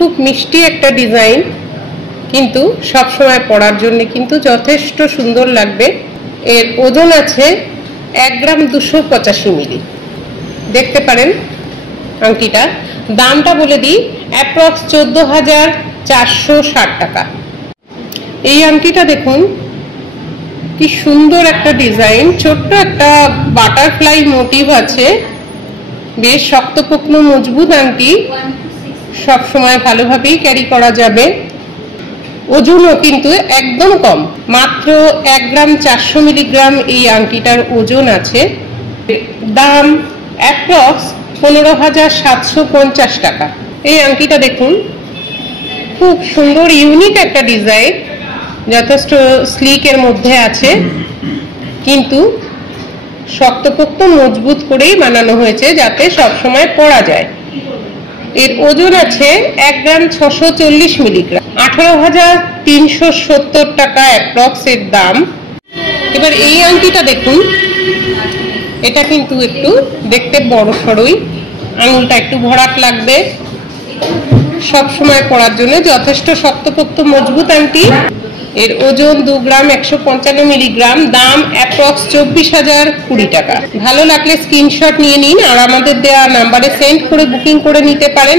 খুব মিষ্টি একটা ডিজাইন, কিন্তু সব সময় পরার জন্য কিন্তু যথেষ্ট সুন্দর লাগবে। এর ওজন আছে 1 গ্রাম 285 মিলি। দেখতে পারেন আংটিটা। দামটা বলে দিই, অ্যাপ্রক্স 14,460 টাকা। এই আংটিটা দেখুন কি সুন্দর একটা ডিজাইন, ছোট্ট একটা বাটারফ্লাই মোটিভ আছে, বেশ শক্তপোক্ত মজবুত আংটি, সব সময় ভালোভাবেই ক্যারি করা যাবে। ওজনও কিন্তু একদম কম, মাত্র 1 গ্রাম 400 মিলিগ্রাম এই আংটিটার ওজন আছে। দাম অ্যাপ্রক্স 15,750 টাকা। এই আংটিটা দেখুন খুব সুন্দর ইউনিক একটা ডিজাইন, যথেষ্ট স্লিকের মধ্যে আছে, কিন্তু শক্তপোক্ত মজবুত করেই বানানো হয়েছে যাতে সবসময় পরা যায়। এর ওজন আছে 1 গ্রাম 640 মিলিগ্রাম। 18,370 টাকা অ্যাপ্রক্স এর দাম। এবার এই আংটিটা দেখুন, এটা কিন্তু একটু দেখতে বড় সড়ই, আঙুলটা একটু ভরাট লাগবে, সব সময় পরার জন্য যথেষ্ট শক্তপোক্ত মজবুত আংটি। এর ওজন 2 গ্রাম 155 মিলিগ্রাম। দাম অ্যাপ্রক্স 24,020 টাকা। ভালো লাগলে স্ক্রিনশট নিয়ে নিন আর আমাদের দেওয়া নাম্বারে সেন্ড করে বুকিং করে নিতে পারেন।